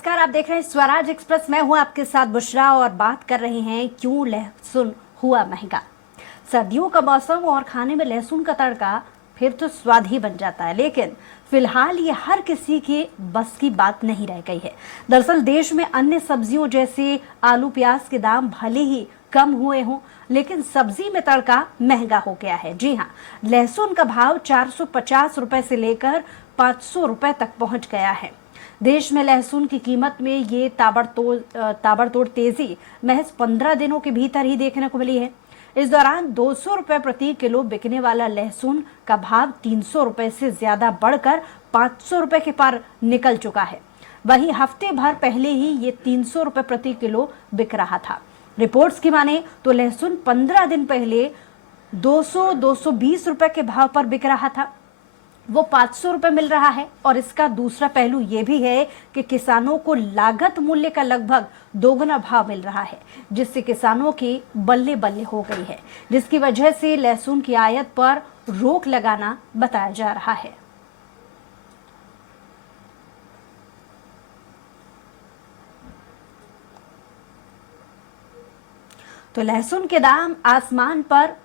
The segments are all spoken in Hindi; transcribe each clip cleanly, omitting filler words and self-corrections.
नमस्कार, आप देख रहे हैं स्वराज एक्सप्रेस। मैं हूं आपके साथ बुशरा और बात कर रहे हैं क्यों लहसुन हुआ महंगा। सर्दियों का मौसम और खाने में लहसुन का तड़का फिर तो स्वाद ही बन जाता है, लेकिन फिलहाल ये हर किसी के बस की बात नहीं रह गई है। दरअसल देश में अन्य सब्जियों जैसे आलू प्याज के दाम भले ही कम हुए हों, लेकिन सब्जी में तड़का महंगा हो गया है। जी हाँ, लहसुन का भाव 450 रुपए से लेकर 500 रुपए तक पहुंच गया है। देश में लहसुन की कीमत में ये ताबड़तोड़ तेजी महज 15 दिनों के भीतर ही देखने को मिली है। इस दौरान 200 रुपए प्रति किलो बिकने वाला लहसुन का भाव 300 रुपए से ज्यादा बढ़कर 500 रुपए के पार निकल चुका है। वहीं हफ्ते भर पहले ही ये 300 रुपए प्रति किलो बिक रहा था। रिपोर्ट्स की माने तो लहसुन 15 दिन पहले 200-220 रुपए के भाव पर बिक रहा था, वो 500 रुपए मिल रहा है। और इसका दूसरा पहलू ये भी है कि किसानों को लागत मूल्य का लगभग दोगुना भाव मिल रहा है, जिससे किसानों की बल्ले बल्ले हो गई है, जिसकी वजह से लहसुन की आयात पर रोक लगाना बताया जा रहा है। तो लहसुन के दाम आसमान पर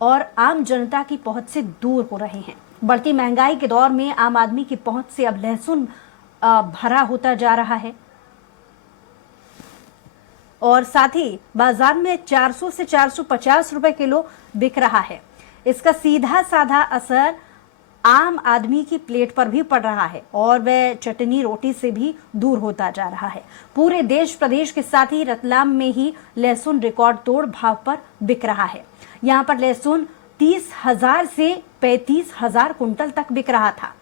और आम जनता की पहुंच से दूर हो रहे हैं। बढ़ती महंगाई के दौर में आम आदमी की पहुंच से अब लहसुन भरा होता जा रहा है और साथ ही बाजार में 400 से 450 रुपए किलो बिक रहा है। इसका सीधा साधा असर आम आदमी की प्लेट पर भी पड़ रहा है और वह चटनी रोटी से भी दूर होता जा रहा है। पूरे देश प्रदेश के साथ ही रतलाम में ही लहसुन रिकॉर्ड तोड़ भाव पर बिक रहा है। यहाँ पर लहसुन 30,000 से 35,000 कुंटल तक बिक रहा था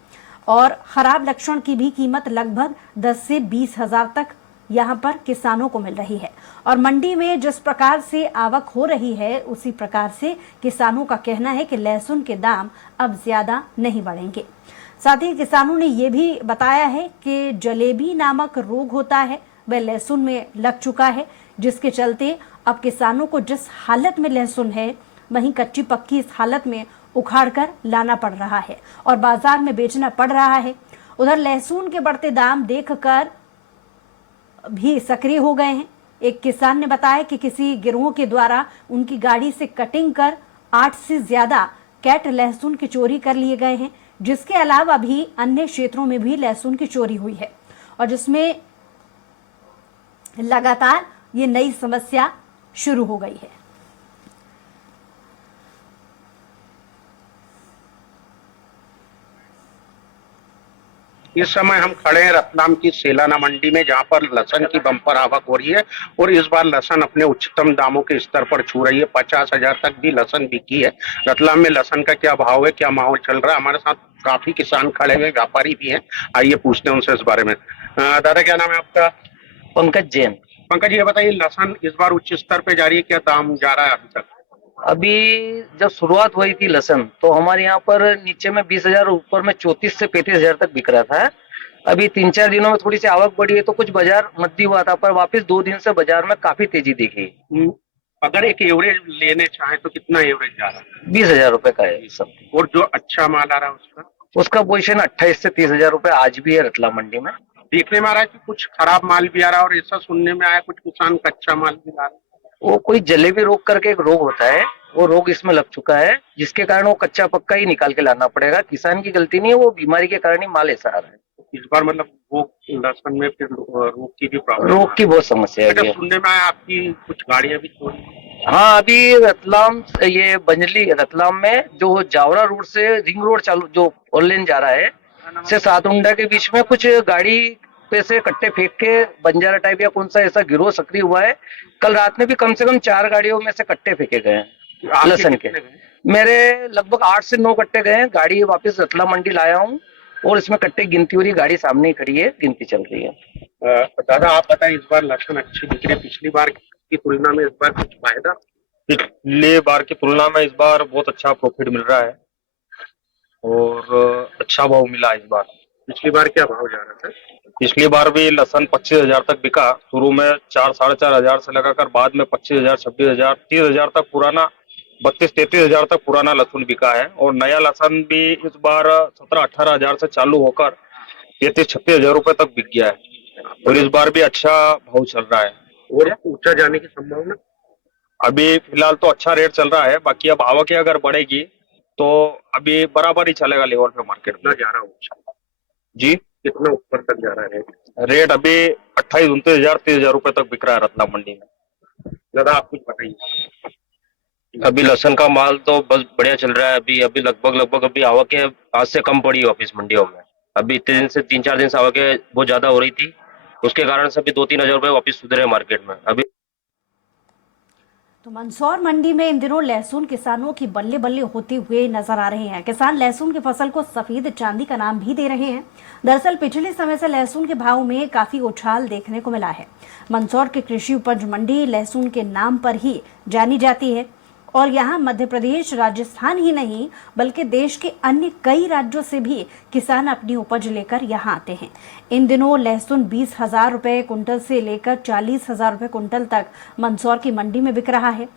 और खराब लक्षण की भी कीमत लगभग 10 से 20,000 तक यहाँ पर किसानों को मिल रही है। और मंडी में जिस प्रकार से आवक हो रही है, उसी प्रकार से किसानों का कहना है कि लहसुन के दाम अब ज्यादा नहीं बढ़ेंगे। साथ ही किसानों ने ये भी बताया है कि जलेबी नामक रोग होता है, वह लहसुन में लग चुका है, जिसके चलते अब किसानों को जिस हालत में लहसुन है, वहीं कच्ची पक्की इस हालत में उखाड़ कर लाना पड़ रहा है और बाजार में बेचना पड़ रहा है। उधर लहसुन के बढ़ते दाम देखकर भी सक्रिय हो गए हैं। एक किसान ने बताया कि किसी गिरोह के द्वारा उनकी गाड़ी से कटिंग कर 8 से ज्यादा कैट लहसुन की चोरी कर लिए गए हैं, जिसके अलावा भी अन्य क्षेत्रों में भी लहसुन की चोरी हुई है और जिसमें लगातार ये नई समस्या शुरू हो गई है। इस समय हम खड़े हैं रतलाम की सेलाना मंडी में, जहां पर लहसुन की बम्पर आवक हो रही है और इस बार लहसुन अपने उच्चतम दामों के स्तर पर छू रही है। 50,000 तक भी लहसुन बिकी है। रतलाम में लहसुन का क्या भाव है, क्या माहौल चल रहा है? हमारे साथ काफी किसान खड़े हुए, व्यापारी भी हैं। आइए पूछते हैं उनसे इस बारे में। दादा, क्या नाम है आपका? पंकज जैन। पंकज, ये बताइए, लहसुन इस बार उच्च स्तर पे जा रही है, क्या दाम जा रहा है अभी तक? अभी जब शुरुआत हुई थी लहसुन, तो हमारे यहाँ पर नीचे में 20,000, ऊपर में 34 से 35,000 तक बिक रहा था। अभी 3-4 दिनों में थोड़ी सी आवक बढ़ी है, तो कुछ बाजार मद्दी हुआ था, पर वापस 2 दिन से बाजार में काफी तेजी दिखी। अगर एक एवरेज लेने चाहे तो कितना एवरेज जा रहा है? 20,000 रुपए का है सब। और जो अच्छा माल आ रहा है उसका पोजीशन 28 से 30,000 रुपए आज भी है रतलाम मंडी में। देखने में आ रहा है कि कुछ खराब माल भी आ रहा है और ऐसा सुनने में आया कुछ किसान कच्चा माल भी ला रहे हैं। वो कोई जलेबी रोग करके एक रोग होता है, वो रोग इसमें लग चुका है, जिसके कारण वो कच्चा पक्का ही निकाल के लाना पड़ेगा। किसान की गलती नहीं है, वो बीमारी के कारण ही माल ऐसा आ रहा है। इस बार मतलब वो लहसुन में फिर रोग की भी प्रॉब्लम, रोग की बहुत समस्या है। सुनने में आया आपकी कुछ गाड़ियां भी चोरी। हाँ, अभी रतलाम, ये बंजली रतलाम में जो जावरा रोड से रिंग रोड चालू जो ऑनलाइन जा रहा है से सातुंडा के बीच में कुछ गाड़ी पे से कट्टे फेंक के बंजारा टाइप या कौन सा ऐसा गिरोह सक्रिय हुआ है। कल रात में भी कम से कम 4 गाड़ियों में से कट्टे फेंके गए हैं लहसुन के। मेरे लगभग 8 से 9 कट्टे गए हैं। गाड़ी वापस रतलाम मंडी लाया हूँ और इसमें कट्टे गिनती हो रही, गाड़ी सामने ही खड़ी है, गिनती चल रही है। दादा, आप बताएं, इस बार लहसुन अच्छी बिक रही है, पिछली बार की तुलना में इस बार कुछ फायदा? पिछले बार की तुलना में इस बार बहुत अच्छा प्रॉफिट मिल रहा है और अच्छा भाव मिला इस बार। पिछली बार क्या भाव जा रहा था? पिछली बार भी लहसुन 25,000 तक बिका। शुरू में 4-4.5 से लगाकर बाद में 25,000, 26,000, 30,000 तक पुराना, 32-33,000 तक पुराना लहसुन बिका है। और नया लहसुन भी इस बार 17-18 हजार से चालू होकर 33-36 हजार रुपए तक बिक गया है। और इस बार भी अच्छा भाव चल रहा है। और ऊंचा जाने की संभावना? अभी फिलहाल तो अच्छा रेट चल रहा है, बाकी अब आवक अगर बढ़ेगी तो अभी बराबर ही चलेगा लेवल पे मार्केट कितना में। जा रहा है ऊंचा? जी, कितना ऊपर तक जा रहा है रेट? रेट अभी 28-29 हजार 30 हजार रुपए तक बिक रहा है रत्ना मंडी में। दादा आप कुछ बताइए। अभी लहसुन का माल तो बस बढ़िया चल रहा है। अभी लगभग अभी आवक है आज से कम पड़ी है वापिस मंडियों में। अभी इतने दिन से 3-4 दिन से आवक है बहुत ज्यादा हो रही थी, उसके कारण से अभी 2-3 हजार रुपए वापिस सुधरे मार्केट में अभी। तो मंदसौर मंडी में इन दिनों लहसुन किसानों की बल्ले बल्ले होते हुए नजर आ रहे हैं। किसान लहसुन की फसल को सफेद चांदी का नाम भी दे रहे हैं। दरअसल पिछले समय से लहसुन के भाव में काफी उछाल देखने को मिला है। मंदसौर की कृषि उपज मंडी लहसुन के नाम पर ही जानी जाती है और यहाँ मध्य प्रदेश, राजस्थान ही नहीं बल्कि देश के अन्य कई राज्यों से भी किसान अपनी उपज लेकर यहाँ आते हैं। इन दिनों लहसुन 20,000 रुपए कुंटल से लेकर 40,000 रुपए कुंटल तक मंदसौर की मंडी में बिक रहा है।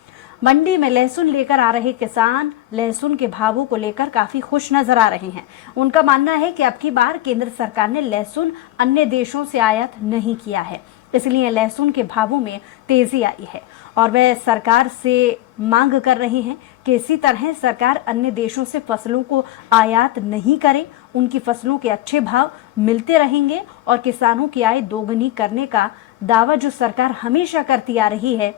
मंडी में लहसुन लेकर आ रहे किसान लहसुन के भावों को लेकर काफी खुश नजर आ रहे हैं। उनका मानना है कि अब की बार केंद्र सरकार ने लहसुन अन्य देशों से आयात नहीं किया है, इसलिए लहसुन के भावों में तेजी आई है और वह सरकार से मांग कर रहे हैं कि इसी तरह सरकार अन्य देशों से फसलों को आयात नहीं करे, उनकी फसलों के अच्छे भाव मिलते रहेंगे और किसानों की आय दोगुनी करने का दावा जो सरकार हमेशा करती आ रही है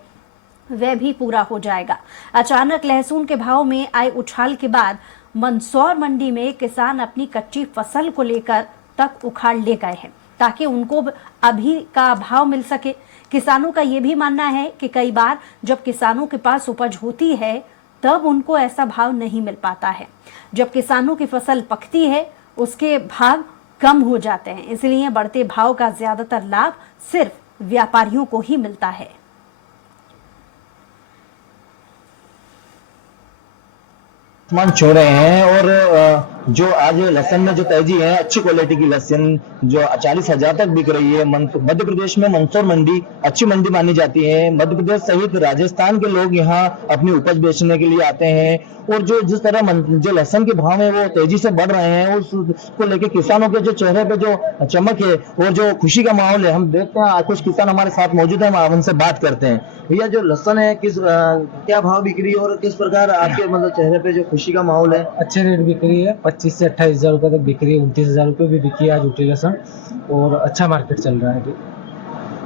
वह भी पूरा हो जाएगा। अचानक लहसुन के भाव में आए उछाल के बाद मंदसौर मंडी में किसान अपनी कच्ची फसल को लेकर तक उखाड़ ले गए हैं ताकि उनको अभी का भाव मिल सके। किसानों का ये भी मानना है कि कई बार जब किसानों के पास उपज होती है तब उनको ऐसा भाव नहीं मिल पाता है। जब किसानों की फसल पकती है उसके भाव कम हो जाते हैं, इसलिए बढ़ते भाव का ज्यादातर लाभ सिर्फ व्यापारियों को ही मिलता है। आसमान छू रहे हैं और जो आज लहसुन में जो तेजी है, अच्छी क्वालिटी की लहसुन जो 40,000 तक बिक रही है। मध्य प्रदेश में मंदसौर मंडी अच्छी मंडी मानी जाती है। मध्य प्रदेश सहित राजस्थान के लोग यहाँ अपनी उपज बेचने के लिए आते हैं और जो जिस तरह जो लहसुन के भाव है वो तेजी से बढ़ रहे हैं, उसको लेके किसानों के जो चेहरे पे जो चमक है और जो खुशी का माहौल है, हम देखते हैं कुछ किसान हमारे साथ मौजूद है, हम उनसे बात करते हैं। भैया जो लहसुन है क्या भाव बिक रही है और किस प्रकार आपके मतलब चेहरे पे जो खुशी का माहौल है? अच्छे रेट बिक रही है, 25 से 28,000 रुपए तक बिक रही है। 29,000 रुपए भी बिकी है आज उठी लहसुन और अच्छा मार्केट चल रहा है अभी।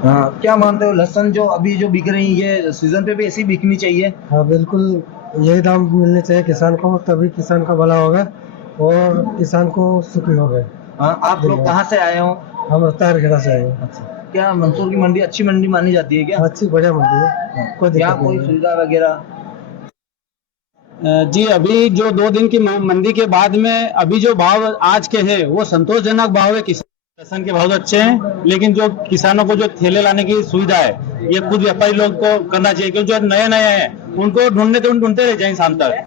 हाँ, क्या मानते हो लहसुन जो अभी जो बिक रही है ये सीजन पे भी ऐसी बिकनी चाहिए? हाँ बिल्कुल, यही दाम मिलने चाहिए किसान को, तभी किसान का भला होगा और किसान को सुखी होगा। हाँ, आप लोग कहाँ से आए हो? हम तारखेड़ा से आए हैं। अच्छा, क्या मंदसौर की मंडी अच्छी मंडी मानी जाती है क्या? अच्छी बढ़िया मंडी है, कोई सुविधा वगैरह? जी, अभी जो 2 दिन की मंदी के बाद में अभी जो भाव आज के हैं वो संतोषजनक भाव है। लहसुन के भाव तो अच्छे हैं, लेकिन जो किसानों को जो ठेले लाने की सुविधा है ये खुद व्यापारी लोग को करना चाहिए, क्योंकि जो नए हैं उनको ढूंढते रह जाएंगे शाम तक।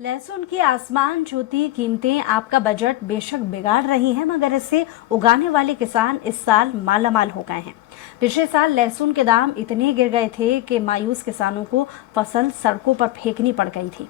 लहसुन की आसमान छूती कीमतें आपका बजट बेशक बिगाड़ रही हैं, मगर इसे उगाने वाले किसान इस साल मालामाल हो गए हैं। पिछले साल लहसुन के दाम इतने गिर गए थे कि मायूस किसानों को फसल सड़कों पर फेंकनी पड़ गई थी,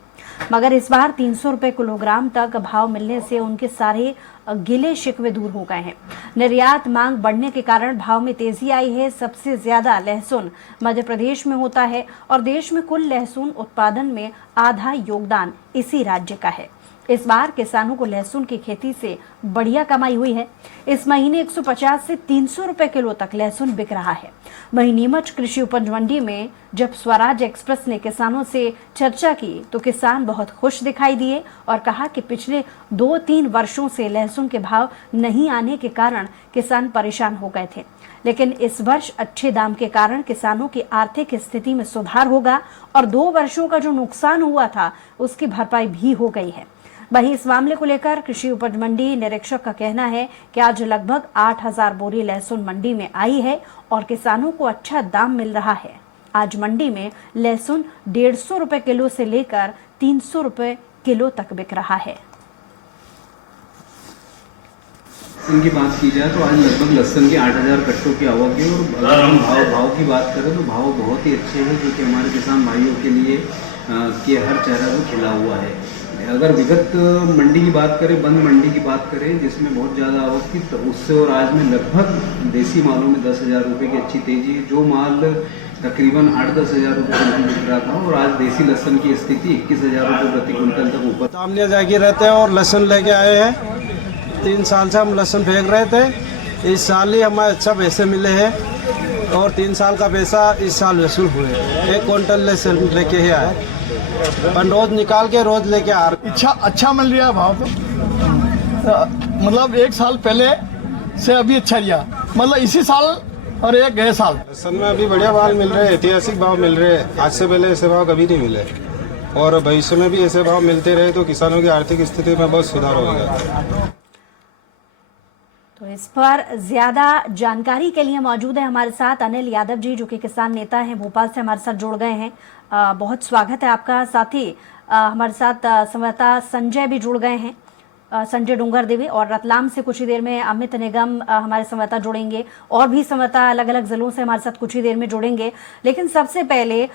मगर इस बार 300 रुपए किलोग्राम तक भाव मिलने से उनके सारे गिले शिकवे दूर हो गए हैं। निर्यात मांग बढ़ने के कारण भाव में तेजी आई है। सबसे ज्यादा लहसुन मध्य प्रदेश में होता है और देश में कुल लहसुन उत्पादन में आधा योगदान इसी राज्य का है। इस बार किसानों को लहसुन की खेती से बढ़िया कमाई हुई है। इस महीने 150 से 300 रुपए किलो तक लहसुन बिक रहा है। वहीं नीमच कृषि उपज मंडी में जब स्वराज एक्सप्रेस ने किसानों से चर्चा की तो किसान बहुत खुश दिखाई दिए और कहा कि पिछले 2-3 वर्षों से लहसुन के भाव नहीं आने के कारण किसान परेशान हो गए थे, लेकिन इस वर्ष अच्छे दाम के कारण किसानों की आर्थिक स्थिति में सुधार होगा और 2 वर्षों का जो नुकसान हुआ था उसकी भरपाई भी हो गई है। वहीं इस मामले को लेकर कृषि उपज मंडी निरीक्षक का कहना है कि आज लगभग 8,000 बोरी लहसुन मंडी में आई है और किसानों को अच्छा दाम मिल रहा है। आज मंडी में लहसुन 150 रुपए किलो से लेकर 300 रुपए किलो तक बिक रहा है। लहसुन की बात की जाए तो आज लगभग लहसुन की 8,000 कट्टों की आवक है और अगर हम भाव की बात करें तो भाव बहुत ही अच्छे हैं, जो कि हमारे किसान भाइयों के लिए के हर चेहरा को खिला हुआ है। है। अगर विगत मंडी की बात करें, बंद मंडी की बात करें जिसमें बहुत ज़्यादा आवक थी, तो उससे और आज में लगभग देसी मालों में 10,000 रुपये की अच्छी तेजी है। जो माल तकरीबन 8-10 हज़ार रुपये कुंटल बिक रहा था और आज देसी लहसुन की स्थिति 21,000 रुपये प्रति कुंटल तक ऊपर। सामने जाके रहते हैं और लहसुन लेके आए हैं। 3 साल से हम लहसुन फेंक रहे थे, इस साल ही हमें अच्छा पैसे मिले हैं और 3 साल का पैसा इस साल वसूल हुए। 1 क्विंटल लहसुन लेके ही आए, पर रोज निकाल के रोज लेके आ रहे। अच्छा मिल रहा है भाव तो मतलब 1 साल पहले से अभी अच्छा रिहा, मतलब इसी साल और एक गए साल। लहसुन में अभी बढ़िया भाव मिल रहे हैं, ऐतिहासिक भाव मिल रहे हैं। आज से पहले ऐसे भाव कभी नहीं मिले और भविष्य में भी ऐसे भाव मिलते रहे तो किसानों की आर्थिक स्थिति में बहुत सुधार होगा। तो इस पर ज्यादा जानकारी के लिए मौजूद है हमारे साथ अनिल यादव जी, जो कि किसान नेता हैं, भोपाल से हमारे साथ जुड़ गए हैं। बहुत स्वागत है आपका। साथ ही हमारे साथ संवाददाता संजय भी जुड़ गए हैं, संजय डूंगर देवी, और रतलाम से कुछ ही देर में अमित निगम हमारे संवाददाता जुड़ेंगे, और भी संवाददाता अलग अलग जिलों से हमारे साथ कुछ ही देर में जुड़ेंगे। लेकिन सबसे पहले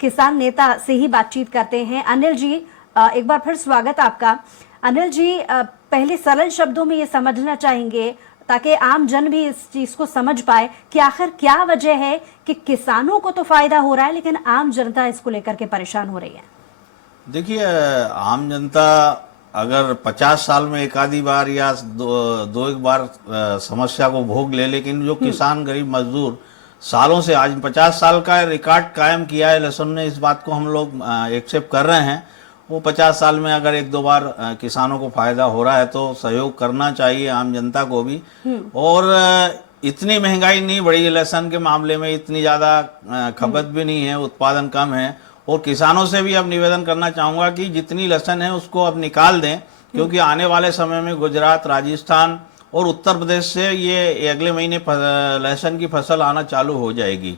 किसान नेता से ही बातचीत करते हैं। अनिल जी, एक बार फिर स्वागत आपका। अनिल जी, पहले सरल शब्दों में ये समझना चाहेंगे ताकि आम जन भी इस चीज को समझ पाए कि आखिर क्या वजह है कि किसानों को तो फायदा हो रहा है लेकिन आम जनता इसको लेकर के परेशान हो रही है। देखिए, आम जनता अगर 50 साल में एक आधी बार या दो एक बार समस्या को भोग ले, लेकिन जो किसान गरीब मजदूर सालों से, आज 50 साल का रिकॉर्ड कायम किया है लहसुन ने, इस बात को हम लोग एक्सेप्ट कर रहे हैं। वो 50 साल में अगर 1-2 बार किसानों को फायदा हो रहा है तो सहयोग करना चाहिए आम जनता को भी। और इतनी महंगाई नहीं बढ़ी है लहसुन के मामले में, इतनी ज्यादा खपत भी नहीं है, उत्पादन कम है। और किसानों से भी अब निवेदन करना चाहूंगा कि जितनी लहसुन है उसको अब निकाल दें, क्योंकि आने वाले समय में गुजरात, राजस्थान और उत्तर प्रदेश से ये अगले महीने लहसुन की फसल आना चालू हो जाएगी।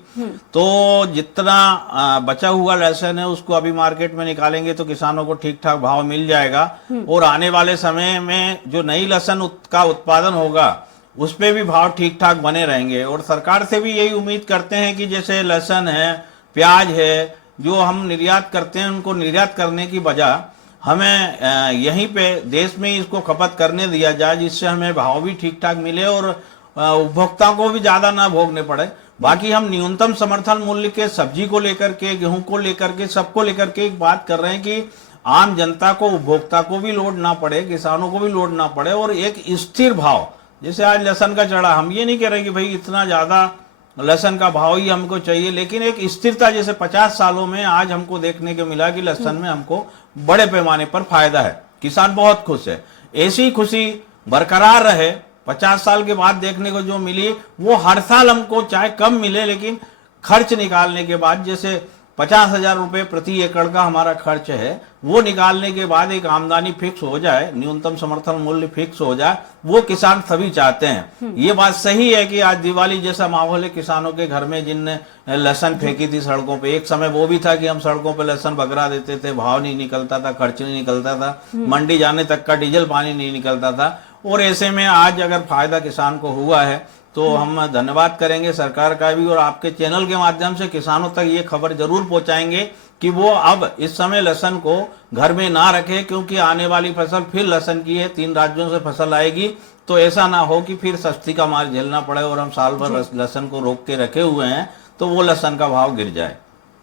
तो जितना बचा हुआ लहसुन है उसको अभी मार्केट में निकालेंगे तो किसानों को ठीक ठाक भाव मिल जाएगा। और आने वाले समय में जो नई लहसुन का उत्पादन होगा उस पे भी भाव ठीक ठाक बने रहेंगे। और सरकार से भी यही उम्मीद करते हैं कि जैसे लहसुन है, प्याज है, जो हम निर्यात करते हैं, उनको निर्यात करने की बजाय हमें यहीं पे देश में ही इसको खपत करने दिया जाए, जिससे हमें भाव भी ठीक ठाक मिले और उपभोक्ता को भी ज्यादा ना भोगने पड़े। बाकी हम न्यूनतम समर्थन मूल्य के सब्जी को लेकर के, गेहूं को लेकर के, सबको लेकर के एक बात कर रहे हैं कि आम जनता को, उपभोक्ता को भी लोड ना पड़े, किसानों को भी लोड ना पड़े, और एक स्थिर भाव, जैसे आज लहसुन का चढ़ा, हम ये नहीं कह रहे कि भाई इतना ज्यादा लहसुन का भाव ही हमको चाहिए, लेकिन एक स्थिरता, जैसे 50 सालों में आज हमको देखने को मिला कि लहसुन में हमको बड़े पैमाने पर फायदा है, किसान बहुत खुश है। ऐसी खुशी बरकरार रहे, 50 साल के बाद देखने को जो मिली वो हर साल हमको चाहे कम मिले, लेकिन खर्च निकालने के बाद, जैसे 50,000 रुपये प्रति एकड़ का हमारा खर्च है, वो निकालने के बाद एक आमदनी फिक्स हो जाए, न्यूनतम समर्थन मूल्य फिक्स हो जाए, वो किसान सभी चाहते हैं। ये बात सही है कि आज दिवाली जैसा माहौल है किसानों के घर में, जिनने लहसुन फेंकी थी सड़कों पे, एक समय वो भी था कि हम सड़कों पे लहसुन बगरा देते थे, भाव नहीं निकलता था, खर्च नहीं निकलता था, मंडी जाने तक का डीजल पानी नहीं निकलता था। और ऐसे में आज अगर फायदा किसान को हुआ है तो हम धन्यवाद करेंगे सरकार का भी, और आपके चैनल के माध्यम से किसानों तक ये खबर जरूर पहुंचाएंगे कि वो अब इस समय लहसुन को घर में ना रखे, क्योंकि आने वाली फसल फिर लहसुन की है, 3 राज्यों से फसल आएगी, तो ऐसा ना हो कि फिर सस्ती का मार झेलना पड़े और हम साल भर लहसुन को रोक के रखे हुए हैं तो वो लहसुन का भाव गिर जाए।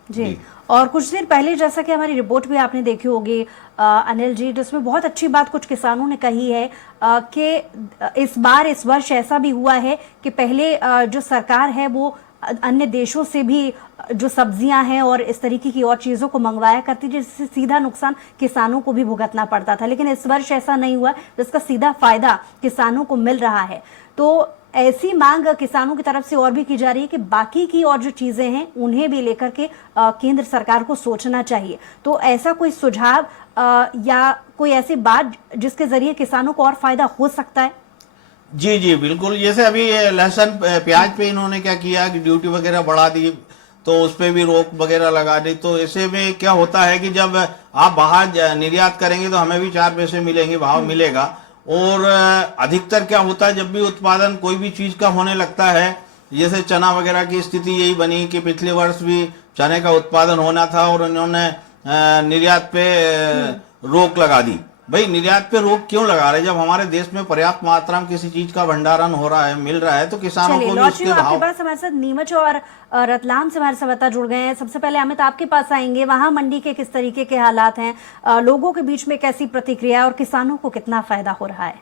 जी। और कुछ दिन पहले जैसा कि हमारी रिपोर्ट भी आपने देखी होगी अनिल जी, जिसमें बहुत अच्छी बात कुछ किसानों ने कही है कि इस वर्ष ऐसा भी हुआ है कि पहले जो सरकार है वो अन्य देशों से भी जो सब्जियां हैं और इस तरीके की और चीजों को मंगवाया करती, जिससे सीधा नुकसान किसानों को भी भुगतना पड़ता था, लेकिन इस वर्ष ऐसा नहीं हुआ, जिसका सीधा फायदा किसानों को मिल रहा है। तो ऐसी मांग किसानों की तरफ से और भी की जा रही है कि बाकी की और जो चीजें हैं उन्हें भी लेकर के केंद्र सरकार को सोचना चाहिए। तो ऐसा कोई सुझाव या कोई ऐसी बात जिसके जरिए किसानों को और फायदा हो सकता है? जी जी बिल्कुल, जैसे अभी लहसुन प्याज पे इन्होंने क्या किया कि ड्यूटी वगैरह बढ़ा दी, तो उस पे भी रोक वगैरह लगा दी। तो ऐसे में क्या होता है कि जब आप बाहर निर्यात करेंगे तो हमें भी 4 पैसे मिलेंगे, भाव मिलेगा। और अधिकतर क्या होता है, जब भी उत्पादन कोई भी चीज का होने लगता है, जैसे चना वगैरह की स्थिति यही बनी कि पिछले वर्ष भी चने का उत्पादन होना था और इन्होंने निर्यात पे रोक लगा दी। भाई निर्यात पे रोक क्यों लगा रहे, जब हमारे देश में पर्याप्त मात्रा में किसी चीज का भंडारण हो रहा है, मिल रहा है, तो किसानों चलिए को भी लौट उसके रही हूँ आपके भाव। पास। हमारे साथ नीमच और रतलाम से हमारे संवाददाता जुड़ गए हैं। सबसे पहले अमित आपके पास आएंगे, वहां मंडी के किस तरीके के हालात हैं, लोगों के बीच में कैसी प्रतिक्रिया और किसानों को कितना फायदा हो रहा है?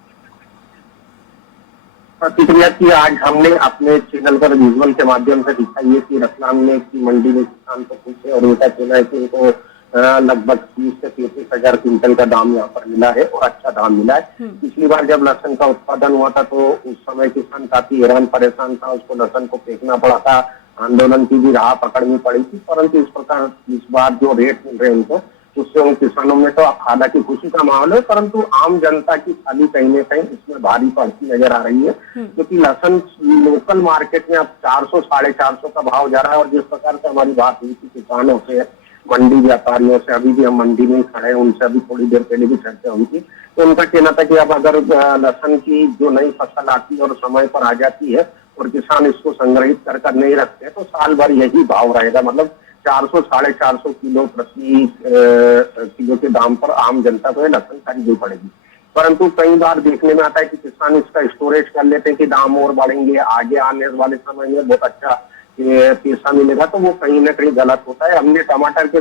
प्रतिक्रिया की आज हमने अपने चैनल पर विजुअल के माध्यम से दिखाई है कि रतलाम में की मंडी में किसान को पूछे और उनका कहना है कि उनको लगभग 30 से 35 हजार क्विंटल का दाम यहाँ पर मिला है और अच्छा दाम मिला है। पिछली बार जब लहसुन का उत्पादन हुआ था तो उस समय किसान काफी हैरान परेशान था, उसको लहसुन को फेंकना पड़ा था, आंदोलन की भी राह पकड़नी पड़ी थी। परंतु इस प्रकार इस बार जो रेट मिल रहे हैं उनको, उससे उन किसानों में तो हालांकि खुशी का माहौल है, परंतु आम जनता की खाली कहीं न कहीं इसमें भारी पड़ती नजर आ रही है, क्योंकि लहसुन लोकल मार्केट में अब 400 450 का भाव जा रहा है। और जिस प्रकार से हमारी बात हुई थी किसानों से, मंडी व्यापारियों से, अभी भी हम मंडी में ही खड़े हैं, उनसे अभी थोड़ी देर पहले भी चर्चा हुई थी, तो उनका कहना था कि अब अगर लहसुन की जो नई फसल आती है और समय पर आ जाती है और किसान इसको संग्रहित कर नहीं रखते तो साल भर यही भाव रहेगा, मतलब 400 450 किलो प्रति किलो के दाम पर आम जनता को लहसुन खरीदनी पड़ेगी। परंतु कई बार देखने में आता है कि किसान इसका स्टोरेज कर लेते हैं कि दाम और बढ़ेंगे, आगे आने वाले समय में बहुत अच्छा पैसा मिलेगा, तो वो कहीं ना कहीं गलत होता है। हमने टमाटर के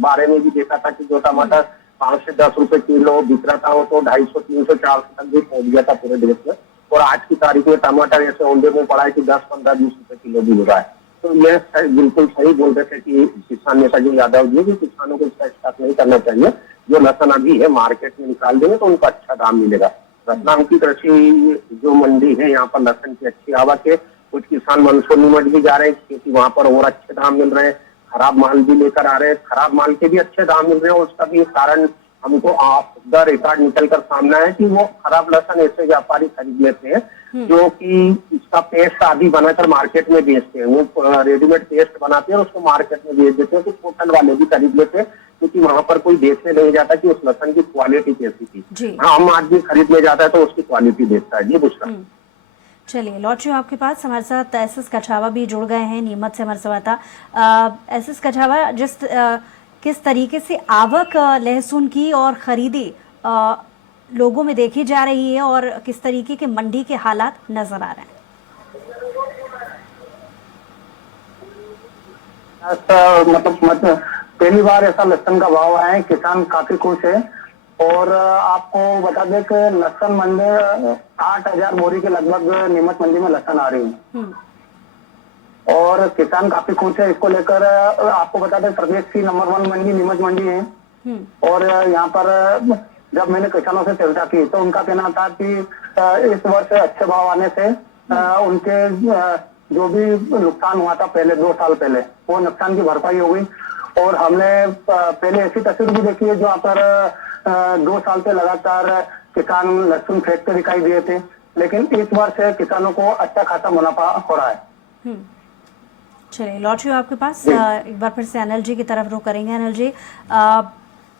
बारे में भी देखा था कि जो टमाटर 5 से 10 रुपए किलो बिक रहा था वो तो 250 300 400 तक भी पहुंच गया था पूरे देश में, और आज की तारीख में टमाटर ऐसे औंधे में पड़ा है कि 10 15 20 रुपए किलो भी मिल रहा है। तो यह बिल्कुल सही बोल रहे थे कि किसान नेता जो यादव जी कि किसानों को इसका स्टॉक नहीं करना चाहिए, जो लहसुन अभी है मार्केट में निकाल देंगे तो उनको अच्छा दाम मिलेगा। रतलाम की कृषि जो मंडी है यहाँ पर लहसुन की अच्छी आवक है, कुछ किसान मंसूर नीमच भी जा रहे हैं क्योंकि वहां पर और अच्छे दाम मिल रहे हैं, खराब माल भी लेकर आ रहे हैं, खराब माल के भी अच्छे दाम मिल रहे हैं। उसका भी कारण हमको ऑफ द रिकॉर्ड निकल कर सामना है कि वो खराब लहसुन ऐसे व्यापारी खरीद लेते हैं जो कि इसका पेस्ट आदि बनाकर मार्केट में बेचते हैं, वो रेडीमेड पेस्ट बनाते हैं और उसको मार्केट में बेच देते हैं, तो होटल वाले भी खरीद लेते हैं क्योंकि वहां पर कोई देखने नहीं जाता कि उस लहसुन की क्वालिटी कैसी थी। हम आदमी खरीदने जाता है तो उसकी क्वालिटी देखता है। जी बुशरा। चलिए लौट रही हूँ आपके पास। हमारे साथ एसएस कछावा भी जुड़ गए हैं नीमच से हमारे संवाददाता। एसएस कछावा, किस तरीके से आवक लहसुन की और खरीदी लोगों में देखी जा रही है और किस तरीके के मंडी के हालात नजर आ रहे हैं? मतलब पहली बार ऐसा लहसुन का भाव आया है, किसान काफी खुश है। और आपको बता दें कि लहसुन मंडी 8,000 बोरी के लगभग नीमच मंडी में लहसुन आ रही है और किसान काफी खुश है इसको लेकर। आपको बता दें प्रदेश की नंबर 1 मंडी नीमच मंडी है और यहाँ पर जब मैंने किसानों से चर्चा की तो उनका कहना था कि इस वर्ष अच्छे भाव आने से उनके जो भी नुकसान हुआ था पहले 2 साल पहले, वो नुकसान की भरपाई हो गई। और हमने पहले ऐसी तस्वीर भी देखी है जहाँ पर 2 साल से लगातार किसान लहसुन फेंकते दिखाई दिए थे, लेकिन इस बार से किसानों को अच्छा खासा मुनाफा हो रहा है। चलिए लौट रही हूँ आपके पास। एक बार फिर से अनिल जी की तरफ रुख करेंगे। अनिल जी,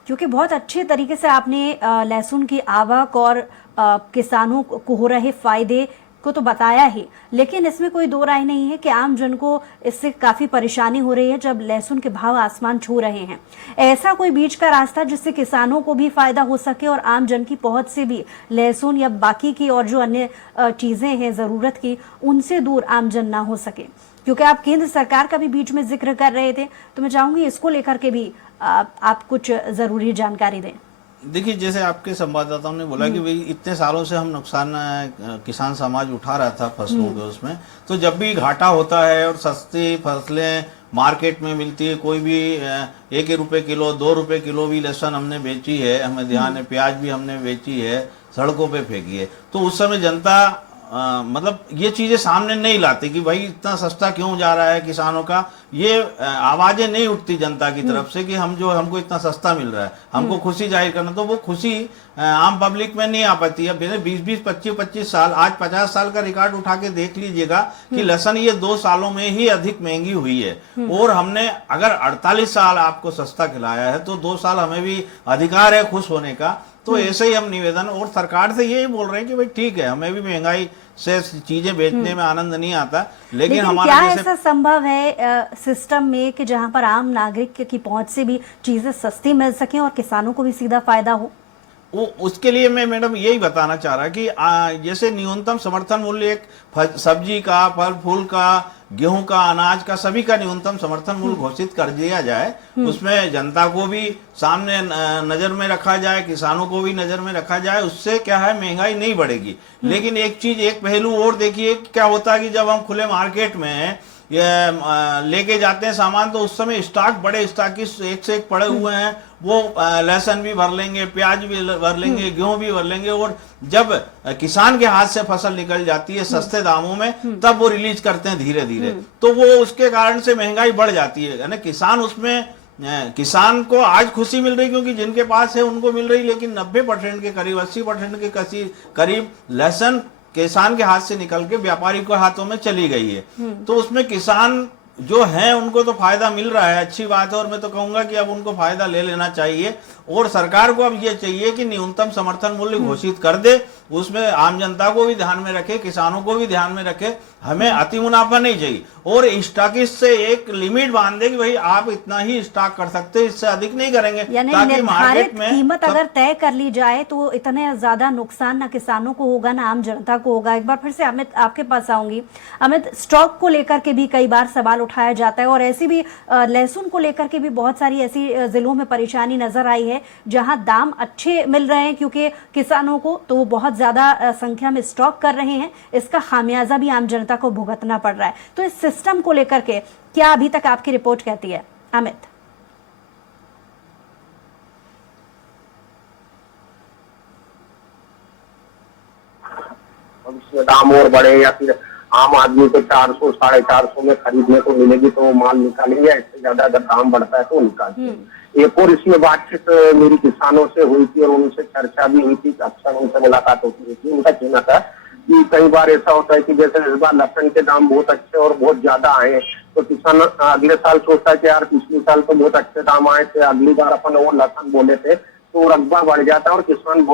क्योंकि बहुत अच्छे तरीके से आपने लहसुन की आवक और किसानों को हो रहे फायदे को तो बताया ही, लेकिन इसमें कोई दो राय नहीं है कि आम जन को इससे काफी परेशानी हो रही है जब लहसुन के भाव आसमान छू रहे हैं। ऐसा कोई बीच का रास्ता जिससे किसानों को भी फायदा हो सके और आम जन की पहुंच से भी लहसुन या बाकी की और जो अन्य चीजें हैं जरूरत की उनसे दूर आम जन ना हो सके? क्योंकि आप केंद्र सरकार का भी बीच में जिक्र कर रहे थे, तो मैं चाहूंगी इसको लेकर के भी आप कुछ जरूरी जानकारी दें। देखिए, जैसे आपके संवाददाताओं ने बोला कि भाई इतने सालों से हम नुकसान किसान समाज उठा रहा था फसलों के उसमें, तो जब भी घाटा होता है और सस्ती फसलें मार्केट में मिलती है, कोई भी 1 रुपए किलो 2 रुपए किलो भी लहसुन हमने बेची है, हमें ध्यान है, प्याज भी हमने बेची है, सड़कों पे फेंकी है, तो उस समय जनता मतलब ये चीजें सामने नहीं लाती कि भाई इतना सस्ता क्यों जा रहा है किसानों का। ये आवाजें नहीं उठती जनता की तरफ से कि हमको इतना सस्ता मिल रहा है, हमको खुशी जाहिर करना, तो वो खुशी आम पब्लिक में नहीं आ पाती है। 20-20 25-25 साल, आज 50 साल का रिकॉर्ड उठा के देख लीजिएगा कि लहसुन ये 2 सालों में ही अधिक महंगी हुई है और हमने अगर 48 साल आपको सस्ता खिलाया है तो 2 साल हमें भी अधिकार है खुश होने का। तो ऐसे ही हम निवेदन और सरकार से यही बोल रहे हैं कि भाई ठीक है, हमें भी महंगाई से चीजें बेचने में आनंद नहीं आता। लेकिन क्या हमारा जैसे ऐसा संभव है सिस्टम में कि जहां पर आम नागरिक की पहुंच से भी चीजें सस्ती मिल सकें और किसानों को भी सीधा फायदा हो? वो उसके लिए मैं मैडम यही बताना चाह रहा कि जैसे न्यूनतम समर्थन मूल्य एक सब्जी का, फल फूल का, गेहूं का, अनाज का, सभी का न्यूनतम समर्थन मूल्य घोषित कर दिया जाए। उसमें जनता को भी सामने नजर में रखा जाए, किसानों को भी नजर में रखा जाए। उससे क्या है, महंगाई नहीं बढ़ेगी। लेकिन एक चीज, एक पहलू और देखिए, क्या होता है कि जब हम खुले मार्केट में ये लेके जाते हैं सामान, तो उस समय स्टॉक, बड़े स्टॉकिस्ट एक से एक पड़े हुए हैं। वो लहसुन भी भर लेंगे, प्याज भी भर लेंगे, गेहूं भी भर लेंगे, और जब किसान के हाथ से फसल निकल जाती है सस्ते दामों में, तब वो रिलीज करते हैं धीरे धीरे। तो वो उसके कारण से महंगाई बढ़ जाती है। यानी किसान को आज खुशी मिल रही क्योंकि जिनके पास है उनको मिल रही, लेकिन 90% के करीब, 80% के करीब लहसुन किसान के हाथ से निकल के व्यापारी के हाथों में चली गई है। तो उसमें किसान जो है उनको तो फायदा मिल रहा है, अच्छी बात है। और मैं तो कहूंगा कि अब उनको फायदा ले लेना चाहिए, और सरकार को अब ये चाहिए कि न्यूनतम समर्थन मूल्य घोषित कर दे। उसमें आम जनता को भी ध्यान में रखे, किसानों को भी ध्यान में रखे। हमें अति मुनाफा नहीं चाहिए, और स्टॉकिस्ट से एक लिमिट बांध दे कि भाई आप इतना ही स्टॉक कर सकते हैं, इससे अधिक नहीं करेंगे। ताकि मार्केट में कीमत अगर तय कर ली जाए तो इतने ज्यादा नुकसान ना किसानों को होगा ना आम जनता को होगा। एक बार फिर से अमित आपके पास आऊंगी। अमित, स्टॉक को लेकर के भी कई बार सवाल उठाया जाता है, और ऐसी भी लहसुन को लेकर के भी बहुत सारी ऐसी जिलों में परेशानी नजर आई है जहां दाम अच्छे मिल रहे हैं क्योंकि किसानों को, तो वो बहुत ज्यादा संख्या में स्टॉक कर रहे हैं। इसका खामियाजा भी आम जनता को भुगतना पड़ रहा है। तो इस सिस्टम को लेकर के क्या अभी तक आपकी रिपोर्ट कहती है, अमित? दाम और बढ़े या फिर आम आदमी को 400, 450 में खरीदने को मिलेगी तो वो माल निकालेंगे। इससे ज्यादा अगर दाम बढ़ता है तो निकालते हैं। एक और इसमें बातचीत मेरी किसानों से हुई थी और उनसे चर्चा भी हुई थी, अक्सर उनसे मुलाकात होती थी। उनका कहना था कि कई बार ऐसा होता है कि जैसे इस बार लहसुन के दाम बहुत अच्छे और बहुत ज्यादा आए, तो किसान अगले साल सोचता है कि यार पिछले साल तो बहुत अच्छे दाम आए थे, अगली बार अपन और लहसुन बोले थे, तो रकबा बढ़ जाता है और किसान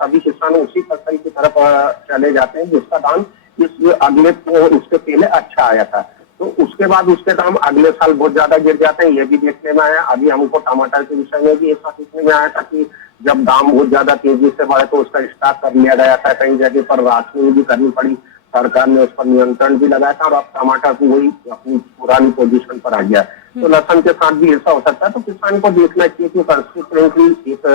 सभी किसान उसी फसल की तरफ चले जाते हैं जिसका दाम उसके पहले अच्छा आया था। तो उसके बाद उसके दाम अगले साल बहुत ज्यादा गिर जाते हैं। ये भी देखने में आया। अभी हमको टमाटर के विषय में भी ऐसा देखने में आया था कि जब दाम बहुत ज्यादा तेजी से बढ़े तो उसका स्टॉक कर लिया गया था। कई जगह पर राशनिंग भी करनी पड़ी, सरकार ने उस पर नियंत्रण भी लगाया था, और अब टमाटर की वही अपनी पुरानी पोजीशन पर आ गया। तो लहसुन के साथ भी ऐसा हो सकता है। तो किसान को देखना चाहिए कि कंसिस्टेंटली एक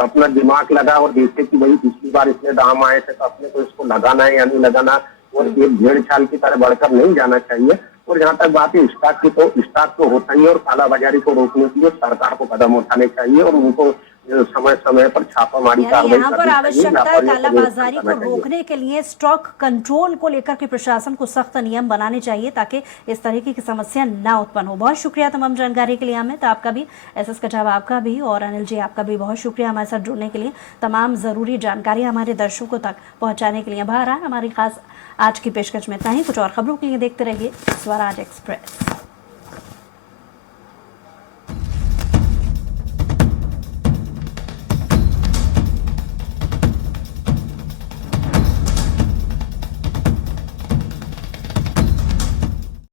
अपना दिमाग लगा और देखे कि भाई पिछली बार इतने दाम आए थे तो अपने को इसको लगाना है या नहीं लगाना, और एक भेड़ चाल की तरह बढ़कर नहीं जाना चाहिए। और जहाँ तक बात है स्टॉक की, तो स्टॉक तो होता ही है, और कालाबाजारी को रोकने के लिए सरकार को कदम उठाने चाहिए और उनको समय समय पर छापामारी कार्रवाई यहाँ पर आवश्यकता है कालाबाजारी को रोकने के लिए स्टॉक कंट्रोल को लेकर के प्रशासन को सख्त नियम बनाने चाहिए ताकि इस तरीके की समस्या ना उत्पन्न हो। बहुत शुक्रिया तमाम जानकारी के लिए अमित, आपका भी, एसएस कटावा आपका भी, और अनिल जी आपका भी बहुत शुक्रिया हमारे साथ जुड़ने के लिए, तमाम जरूरी जानकारी हमारे दर्शकों तक पहुंचाने के लिए। बहरहाल हमारी खास आज की पेशकश में इतना ही। कुछ और खबरों के लिए देखते रहिए स्वराज एक्सप्रेस।